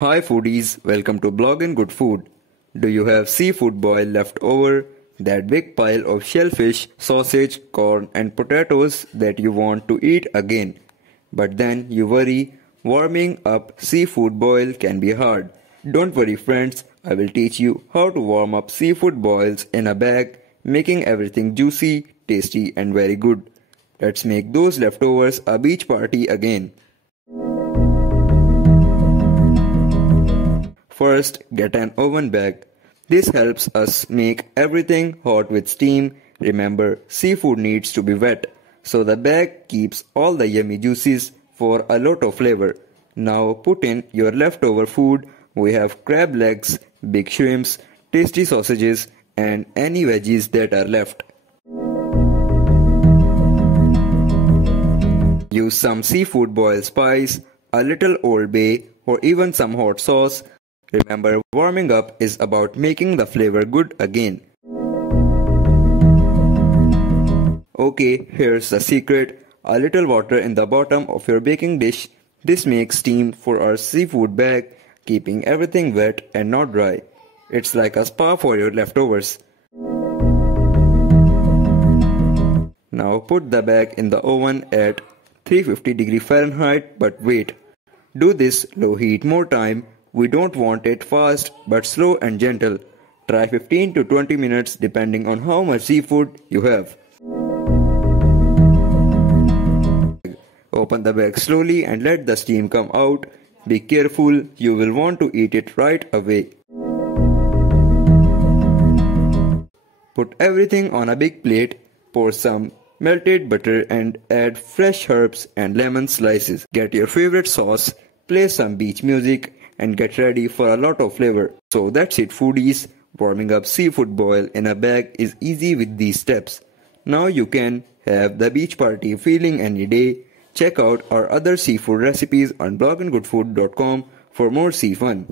Hi foodies, welcome to Bloggin Good Food. Do you have seafood boil left over? That big pile of shellfish, sausage, corn and potatoes that you want to eat again. But then you worry, warming up seafood boil can be hard. Don't worry friends, I will teach you how to warm up seafood boils in a bag, making everything juicy, tasty and very good. Let's make those leftovers a beach party again. First, get an oven bag. This helps us make everything hot with steam. Remember, seafood needs to be wet, so the bag keeps all the yummy juices for a lot of flavor. Now put in your leftover food. We have crab legs, big shrimps, tasty sausages, and any veggies that are left. Use some seafood boil spice, a little Old Bay, or even some hot sauce. Remember, warming up is about making the flavor good again. Okay, here's the secret. A little water in the bottom of your baking dish. This makes steam for our seafood bag, keeping everything wet and not dry. It's like a spa for your leftovers. Now put the bag in the oven at 350 Fahrenheit, but wait. Do this low heat more time. We don't want it fast but slow and gentle. Try 15 to 20 minutes depending on how much seafood you have. Open the bag slowly and let the steam come out. Be careful, you will want to eat it right away. Put everything on a big plate, pour some melted butter and add fresh herbs and lemon slices. Get your favorite sauce, play some beach music and get ready for a lot of flavor. So that's it foodies, warming up seafood boil in a bag is easy with these steps. Now you can have the beach party feeling any day. Check out our other seafood recipes on bloggingoodfood.com for more sea fun.